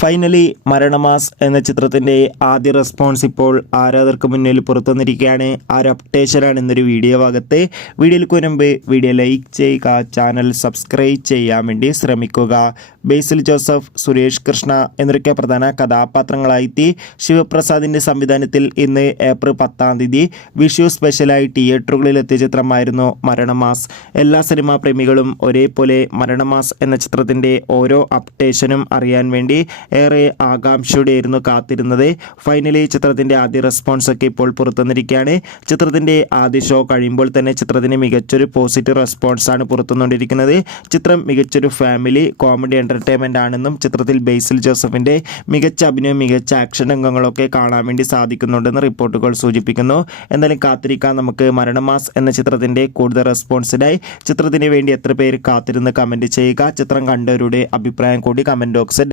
Finally Maranamass എന്ന ചിത്രത്തിൻ്റെ ആദ്യ റെസ്പോൺസ് ഇപ്പോൾ ആരാധകർക്ക് മുന്നിൽ പുറത്തുവന്നിരിക്കുകയാണ്. ആ ഒരു അപ്ഡേഷനാണ് ഇന്നൊരു വീഡിയോ ഭാഗത്ത്. വീഡിയോയിലേക്ക് മുൻപ് വീഡിയോ ലൈക്ക് ചെയ്യുക, ചാനൽ സബ്സ്ക്രൈബ് ചെയ്യാൻ വേണ്ടി ശ്രമിക്കുക. ബേസിൽ ജോസഫ്, സുരേഷ് കൃഷ്ണ എന്നൊക്കെ പ്രധാന കഥാപാത്രങ്ങളായി ശിവപ്രസാദിൻ്റെ സംവിധാനത്തിൽ ഇന്ന് ഏപ്രിൽ 10 വിഷു സ്പെഷ്യലായി തിയേറ്ററുകളിൽ എത്തിയ ചിത്രമായിരുന്നു മരണമാസ്. എല്ലാ സിനിമാ പ്രേമികളും ഒരേപോലെ മരണമാസ് എന്ന ചിത്രത്തിൻ്റെ ഓരോ അപ്ഡേഷനും അറിയാൻ വേണ്ടി ഏറെ ആകാംക്ഷയോടെയായിരുന്നു കാത്തിരുന്നത്. ഫൈനലി ചിത്രത്തിൻ്റെ ആദ്യ റെസ്പോൺസ് ഒക്കെ ഇപ്പോൾ പുറത്തുവന്നിരിക്കുകയാണ്. ചിത്രത്തിൻ്റെ ആദ്യ ഷോ കഴിയുമ്പോൾ തന്നെ ചിത്രത്തിന് മികച്ചൊരു പോസിറ്റീവ് റെസ്പോൺസാണ് പുറത്തുവന്നിരിക്കുന്നത്. ചിത്രം മികച്ചൊരു ഫാമിലി കോമഡി എൻ്റർടൈൻമെൻ്റ് ആണെന്നും ചിത്രത്തിൽ ബേസിൽ ജോസഫിൻ്റെ മികച്ച അഭിനയം, മികച്ച ആക്ഷൻ രംഗങ്ങളൊക്കെ കാണാൻ വേണ്ടി സാധിക്കുന്നുണ്ടെന്ന് റിപ്പോർട്ടുകൾ സൂചിപ്പിക്കുന്നു. എന്തായാലും കാത്തിരിക്കാൻ നമുക്ക് മരണമാസ് എന്ന ചിത്രത്തിൻ്റെ കൂടുതൽ റെസ്പോൺസിനായി. ചിത്രത്തിന് വേണ്ടി എത്ര പേര് കാത്തിരുന്ന് കമൻറ്റ് ചെയ്യുക. ചിത്രം കണ്ടവരുടെ അഭിപ്രായം കൂടി കമൻറ്റ് ബോക്സിൽ